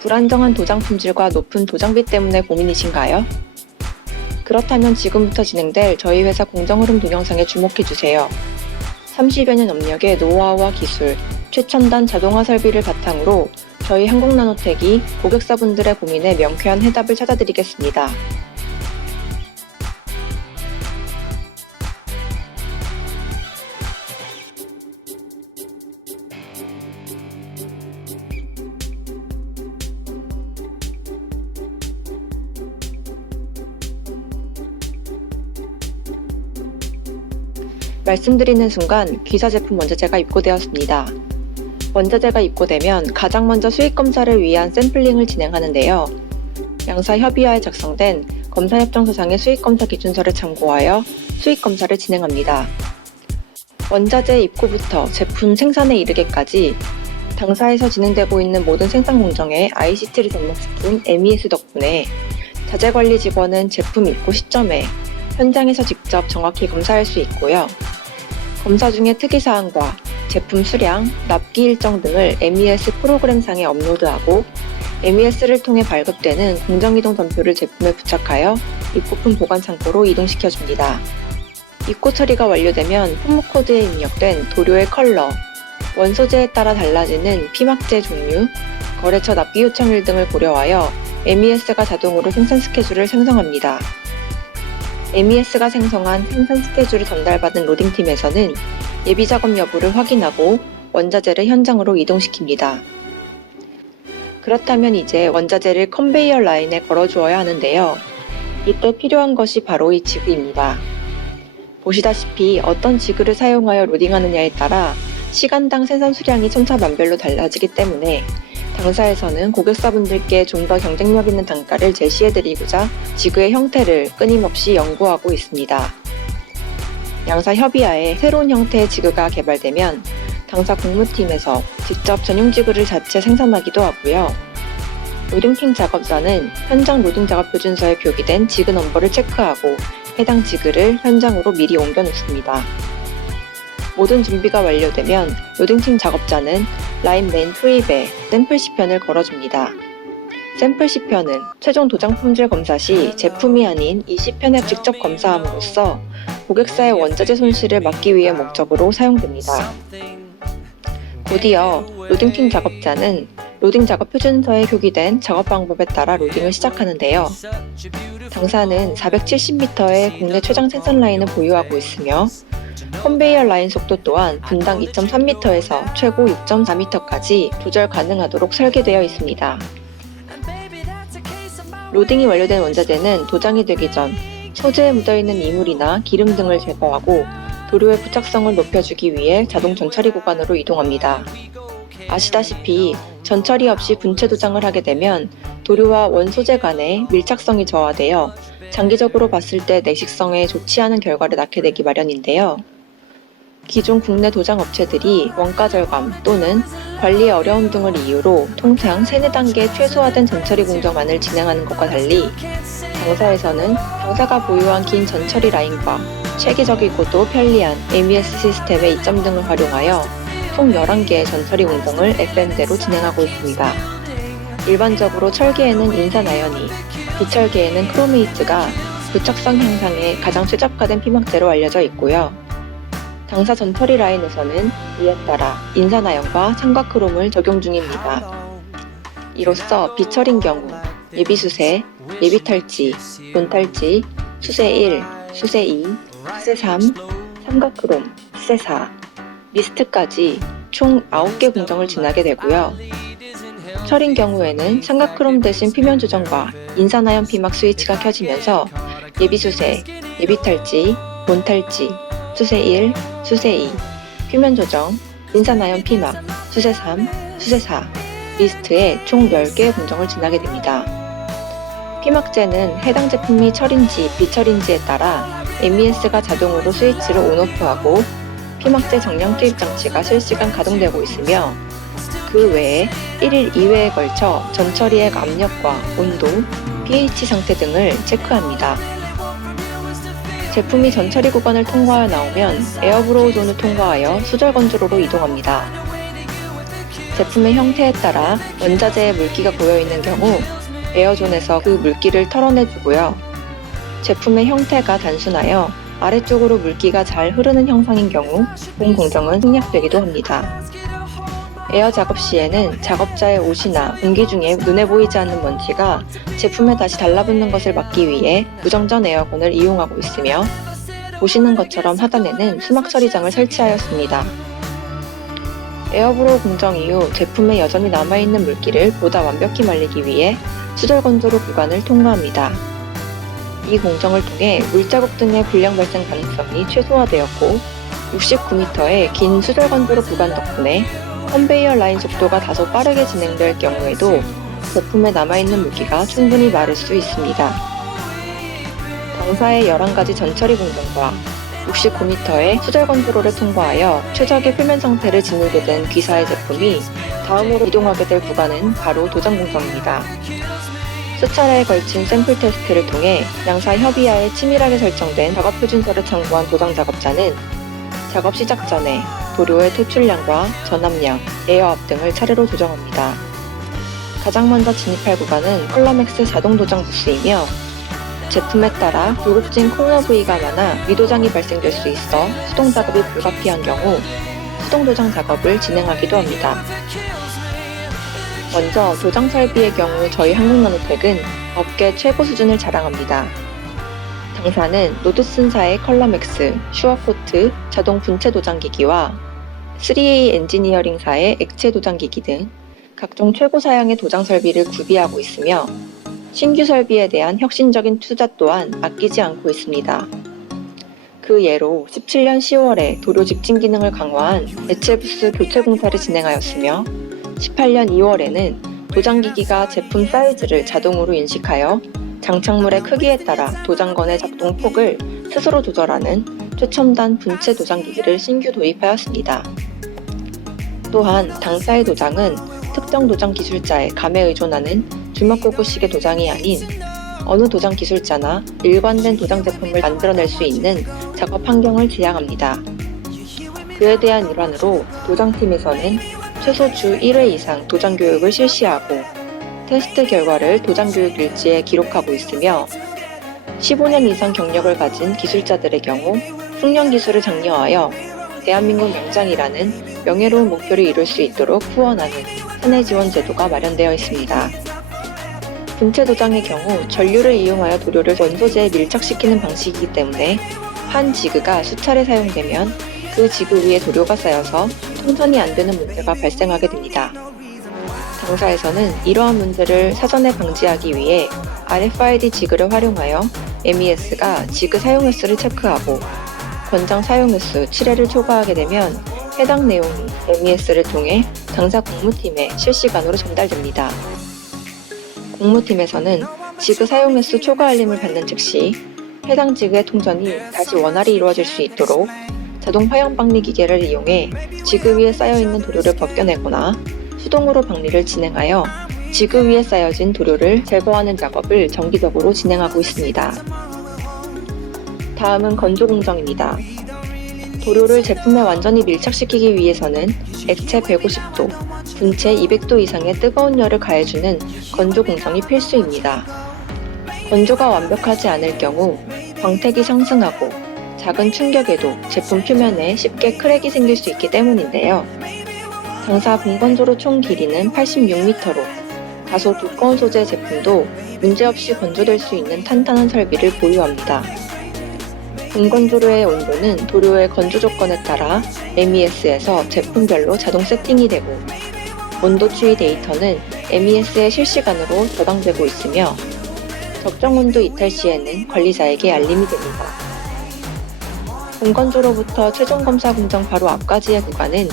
불안정한 도장 품질과 높은 도장비 때문에 고민이신가요? 그렇다면 지금부터 진행될 저희 회사 공정흐름 동영상에 주목해주세요. 30여 년 업력의 노하우와 기술, 최첨단 자동화 설비를 바탕으로 저희 한국나노텍이 고객사분들의 고민에 명쾌한 해답을 찾아드리겠습니다. 말씀드리는 순간 귀사 제품 원자재가 입고되었습니다. 원자재가 입고되면 가장 먼저 수익 검사를 위한 샘플링을 진행하는데요. 양사 협의하에 작성된 검사협정서상의 수익 검사 기준서를 참고하여 수익 검사를 진행합니다. 원자재 입고부터 제품 생산에 이르기까지 당사에서 진행되고 있는 모든 생산 공정에 ICT를 접목시킨 MES 덕분에 자재관리 직원은 제품 입고 시점에 현장에서 직접 정확히 검사할 수 있고요. 검사 중에 특이사항과 제품 수량, 납기 일정 등을 MES 프로그램상에 업로드하고 MES를 통해 발급되는 공정이동 덤표를 제품에 부착하여 입고품 보관 창고로 이동시켜줍니다. 입고 처리가 완료되면 품목코드에 입력된 도료의 컬러, 원소재에 따라 달라지는 피막재 종류, 거래처 납기 요청일 등을 고려하여 MES가 자동으로 생산 스케줄을 생성합니다. MES가 생성한 생산 스케줄을 전달받은 로딩팀에서는 예비 작업 여부를 확인하고 원자재를 현장으로 이동시킵니다. 그렇다면 이제 원자재를 컨베이어 라인에 걸어주어야 하는데요. 이때 필요한 것이 바로 이 지그입니다. 보시다시피 어떤 지그를 사용하여 로딩하느냐에 따라 시간당 생산 수량이 천차만별로 달라지기 때문에 당사에서는 고객사분들께 좀 더 경쟁력 있는 단가를 제시해드리고자 지그의 형태를 끊임없이 연구하고 있습니다. 양사 협의하에 새로운 형태의 지그가 개발되면 당사 공무팀에서 직접 전용 지그를 자체 생산하기도 하고요. 로딩팀 작업자는 현장 로딩 작업 표준서에 표기된 지그 넘버를 체크하고 해당 지그를 현장으로 미리 옮겨 놓습니다. 모든 준비가 완료되면 로딩팀 작업자는 라인 맨 투입에 샘플 시편을 걸어줍니다. 샘플 시편은 최종 도장 품질 검사 시 제품이 아닌 이 시편을 직접 검사함으로써 고객사의 원자재 손실을 막기 위해 목적으로 사용됩니다. 곧이어 로딩팀 작업자는 로딩 작업 표준서에 표기된 작업 방법에 따라 로딩을 시작하는데요. 당사는 470m의 국내 최장 생산 라인을 보유하고 있으며 컨베이어 라인 속도 또한 분당 2.3m에서 최고 6.4m까지 조절 가능하도록 설계되어 있습니다. 로딩이 완료된 원자재는 도장이 되기 전 소재에 묻어있는 이물이나 기름 등을 제거하고 도료의 부착성을 높여주기 위해 자동 전처리 구간으로 이동합니다. 아시다시피 전처리 없이 분체 도장을 하게 되면 도료와 원소재 간의 밀착성이 저하되어 장기적으로 봤을 때 내식성에 좋지 않은 결과를 낳게 되기 마련인데요. 기존 국내 도장 업체들이 원가 절감 또는 관리의 어려움 등을 이유로 통상 3-4단계 최소화된 전처리 공정만을 진행하는 것과 달리 당사에서는 당사가 보유한 긴 전처리 라인과 체계적이고도 편리한 MES 시스템의 이점 등을 활용하여 총 11개의 전처리 공정을 FM대로 진행하고 있습니다. 일반적으로 철계에는 인산아연이, 비철계에는 크로메이트가 부착성 향상에 가장 최적화된 피막재로 알려져 있고요. 당사 전처리 라인에서는 이에 따라 인산아연과 삼각크롬을 적용 중입니다. 이로써 비철인 경우 예비수세, 예비탈지, 본탈지, 수세 1, 수세 2, 수세 3, 삼각크롬, 수세 4, 미스트까지 총 9개 공정을 지나게 되고요. 철인 경우에는 삼각크롬 대신 피면 조정과 인산아연 피막 스위치가 켜지면서 예비수세, 예비탈지, 본탈지, 수세 1, 수세 2, 표면 조정, 인산아연 피막, 수세 3, 수세 4, 리스트에 총 10개의 공정을 지나게 됩니다. 피막재는 해당 제품이 철인지 비철인지에 따라 MES가 자동으로 스위치를 온오프하고 피막재 정량 투입 장치가 실시간 가동되고 있으며 그 외에 1일 2회에 걸쳐 전처리액 압력과 온도, pH 상태 등을 체크합니다. 제품이 전처리 구간을 통과하여 나오면 에어브로우 존을 통과하여 수절 건조로로 이동합니다. 제품의 형태에 따라 원자재에 물기가 고여있는 경우 에어존에서 그 물기를 털어내주고요. 제품의 형태가 단순하여 아래쪽으로 물기가 잘 흐르는 형상인 경우 본 공정은 생략되기도 합니다. 에어 작업 시에는 작업자의 옷이나 공기 중에 눈에 보이지 않는 먼지가 제품에 다시 달라붙는 것을 막기 위해 무정전 에어건을 이용하고 있으며, 보시는 것처럼 하단에는 수막 처리장을 설치하였습니다. 에어브로우 공정 이후 제품에 여전히 남아있는 물기를 보다 완벽히 말리기 위해 수절 건조로 구간을 통과합니다. 이 공정을 통해 물자국 등의 불량 발생 가능성이 최소화되었고, 69m의 긴 수절 건조로 구간 덕분에 컨베이어 라인 속도가 다소 빠르게 진행될 경우에도 제품에 남아있는 물기가 충분히 마를 수 있습니다. 당사의 11가지 전처리 공정과 69m의 수절 건조로를 통과하여 최적의 표면 상태를 지니게 된 귀사의 제품이 다음으로 이동하게 될 구간은 바로 도장 공정입니다. 수차례에 걸친 샘플 테스트를 통해 양사 협의하에 치밀하게 설정된 작업 표준서를 참고한 도장 작업자는 작업 시작 전에 도료의 토출량과 전압량, 에어압 등을 차례로 조정합니다. 가장 먼저 진입할 구간은 컬럼X 자동 도장 부스이며, 제품에 따라 굴곡진 코너 부위가 많아 미도장이 발생될 수 있어 수동 작업이 불가피한 경우 수동 도장 작업을 진행하기도 합니다. 먼저 도장 설비의 경우 저희 한국나노텍은 업계 최고 수준을 자랑합니다. 당사는 노드슨사의 컬럼X, 슈어코트 자동 분체 도장기기와 3A 엔지니어링사의 액체 도장기기 등 각종 최고 사양의 도장 설비를 구비하고 있으며, 신규 설비에 대한 혁신적인 투자 또한 아끼지 않고 있습니다. 그 예로 17년 10월에 도료 집진 기능을 강화한 액체 부스 교체 공사를 진행하였으며, 18년 2월에는 도장기기가 제품 사이즈를 자동으로 인식하여 장착물의 크기에 따라 도장건의 작동 폭을 스스로 조절하는 최첨단 분체 도장기기를 신규 도입하였습니다. 또한 당사의 도장은 특정 도장 기술자의 감에 의존하는 주먹구구식의 도장이 아닌 어느 도장 기술자나 일관된 도장 제품을 만들어낼 수 있는 작업 환경을 지향합니다. 그에 대한 일환으로 도장팀에서는 최소 주 1회 이상 도장 교육을 실시하고 테스트 결과를 도장 교육 일지에 기록하고 있으며, 15년 이상 경력을 가진 기술자들의 경우 숙련 기술을 장려하여 대한민국 명장이라는 명예로운 목표를 이룰 수 있도록 후원하는 사내 지원 제도가 마련되어 있습니다. 분체 도장의 경우 전류를 이용하여 도료를 원소재에 밀착시키는 방식이기 때문에 한 지그가 수차례 사용되면 그 지그 위에 도료가 쌓여서 통선이 안 되는 문제가 발생하게 됩니다. 당사에서는 이러한 문제를 사전에 방지하기 위해 RFID 지그를 활용하여 MES가 지그 사용 횟수를 체크하고 권장 사용 횟수 7회를 초과하게 되면 해당 내용이 MES를 통해 당사 공무팀에 실시간으로 전달됩니다. 공무팀에서는 지그 사용 횟수 초과 알림을 받는 즉시 해당 지그의 통전이 다시 원활히 이루어질 수 있도록 자동 화형 박리 기계를 이용해 지그 위에 쌓여있는 도료를 벗겨내거나 수동으로 박리를 진행하여 지그 위에 쌓여진 도료를 제거하는 작업을 정기적으로 진행하고 있습니다. 다음은 건조 공정입니다. 도료를 제품에 완전히 밀착시키기 위해서는 액체 150도, 분체 200도 이상의 뜨거운 열을 가해주는 건조 공정이 필수입니다. 건조가 완벽하지 않을 경우 광택이 상승하고 작은 충격에도 제품 표면에 쉽게 크랙이 생길 수 있기 때문인데요. 당사 분건조로 총 길이는 86m로 다소 두꺼운 소재 제품도 문제없이 건조될 수 있는 탄탄한 설비를 보유합니다. 분건조로의 온도는 도료의 건조 조건에 따라 MES에서 제품별로 자동 세팅이 되고, 온도 추이 데이터는 MES에 실시간으로 저장되고 있으며 적정 온도 이탈 시에는 관리자에게 알림이 됩니다. 분건조로부터 최종 검사 공정 바로 앞까지의 구간은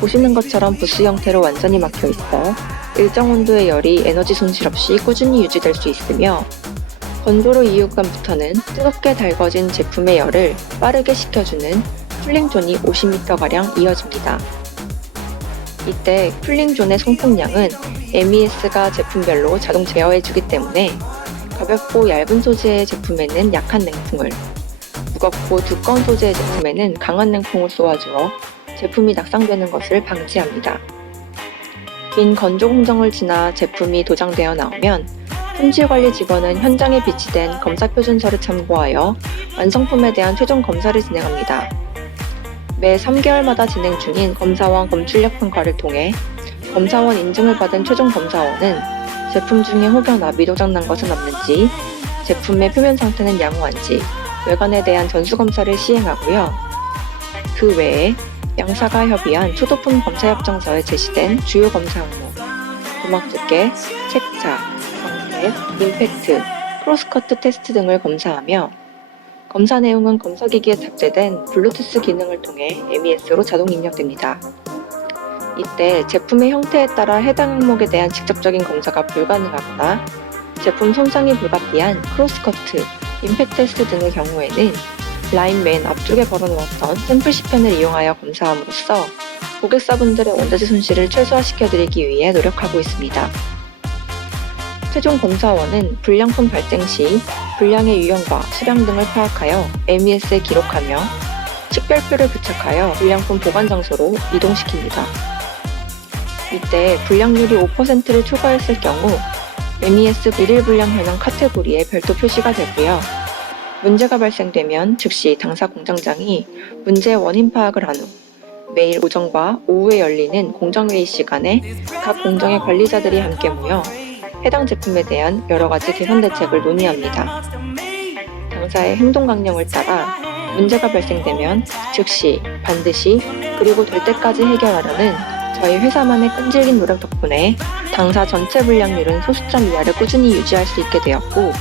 보시는 것처럼 부스 형태로 완전히 막혀 있어 일정 온도의 열이 에너지 손실 없이 꾸준히 유지될 수 있으며, 건조로 이후 구간부터는 뜨겁게 달궈진 제품의 열을 빠르게 식혀주는 쿨링존이 50m가량 이어집니다. 이때 쿨링존의 송풍량은 MES가 제품별로 자동 제어해주기 때문에 가볍고 얇은 소재의 제품에는 약한 냉풍을, 무겁고 두꺼운 소재의 제품에는 강한 냉풍을 쏘아주어 제품이 낙상되는 것을 방지합니다. 긴 건조 공정을 지나 제품이 도장되어 나오면 품질관리 직원은 현장에 비치된 검사 표준서를 참고하여 완성품에 대한 최종 검사를 진행합니다. 매 3개월마다 진행 중인 검사원 검출력 평가를 통해 검사원 인증을 받은 최종 검사원은 제품 중에 혹여나 미도장 난 것은 없는지, 제품의 표면 상태는 양호한지, 외관에 대한 전수검사를 시행하고요. 그 외에 양사가 협의한 초도품 검사협정서에 제시된 주요 검사 항목, 도막 두께, 색차, 광택, 임팩트, 크로스커트 테스트 등을 검사하며 검사 내용은 검사기기에 탑재된 블루투스 기능을 통해 MES로 자동 입력됩니다. 이때 제품의 형태에 따라 해당 항목에 대한 직접적인 검사가 불가능하거나 제품 손상이 불가피한 크로스커트, 임팩트 테스트 등의 경우에는 라인 맨 앞쪽에 걸어놓았던 샘플 시펜을 이용하여 검사함으로써 고객사분들의 원자재 손실을 최소화시켜드리기 위해 노력하고 있습니다. 최종 검사원은 불량품 발생 시 불량의 유형과 수량 등을 파악하여 MES에 기록하며 식별표를 부착하여 불량품 보관 장소로 이동시킵니다. 이때 불량률이 5%를 초과했을 경우 MES 일일 불량 현황 카테고리에 별도 표시가 되고요. 문제가 발생되면 즉시 당사 공장장이 문제의 원인 파악을 한 후 매일 오전과 오후에 열리는 공정회의 시간에 각 공정의 관리자들이 함께 모여 해당 제품에 대한 여러 가지 개선 대책을 논의합니다. 당사의 행동 강령을 따라 문제가 발생되면 즉시, 반드시, 그리고 될 때까지 해결하려는 저희 회사만의 끈질긴 노력 덕분에 당사 전체 불량률은 소수점 이하를 꾸준히 유지할 수 있게 되었고,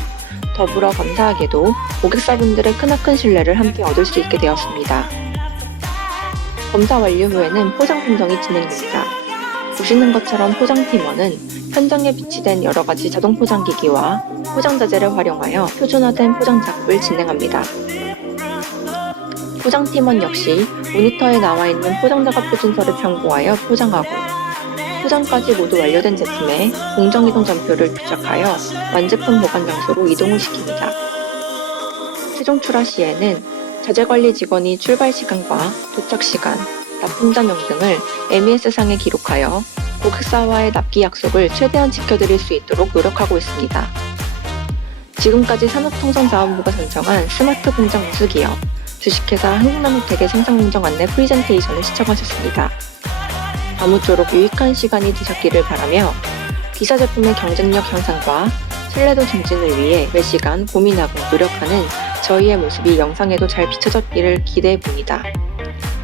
더불어 감사하게도 고객사분들의 크나큰 신뢰를 함께 얻을 수 있게 되었습니다. 검사 완료 후에는 포장 품정이 진행됩니다. 보시는 것처럼 포장팀원은 현장에 비치된 여러 가지 자동 포장기기와 포장 자재를 활용하여 표준화된 포장 작업을 진행합니다. 포장팀원 역시 모니터에 나와 있는 포장 작업 표준서를 참고하여 포장하고, 포장까지 모두 완료된 제품에 공정이동 전표를 부착하여 완제품 보관 장소로 이동을 시킵니다. 최종 출하 시에는 자재관리 직원이 출발 시간과 도착 시간, 납품 잔용 등을 MES상에 기록하여 고객사와의 납기 약속을 최대한 지켜드릴 수 있도록 노력하고 있습니다. 지금까지 산업통상자원부가 선정한 스마트 공장 우수기업, 주식회사 한국나노텍의 생산공정 안내 프리젠테이션을 시청하셨습니다. 아무쪼록 유익한 시간이 되셨기를 바라며 기사 제품의 경쟁력 향상과 신뢰도 증진을 위해 매시간 고민하고 노력하는 저희의 모습이 영상에도 잘 비춰졌기를 기대해 봅니다.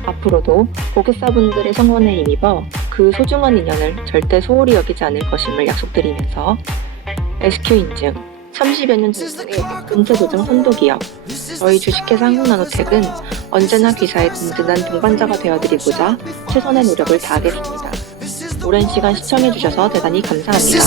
앞으로도 고객사분들의 성원에 힘입어 그 소중한 인연을 절대 소홀히 여기지 않을 것임을 약속드리면서 SQ 인증, 30여 년 전통의 전체 도장 선도기업, 저희 주식회사 한국나노텍은 언제나 귀사의 든든한 동반자가 되어드리고자 최선의 노력을 다하겠습니다. 오랜 시간 시청해주셔서 대단히 감사합니다.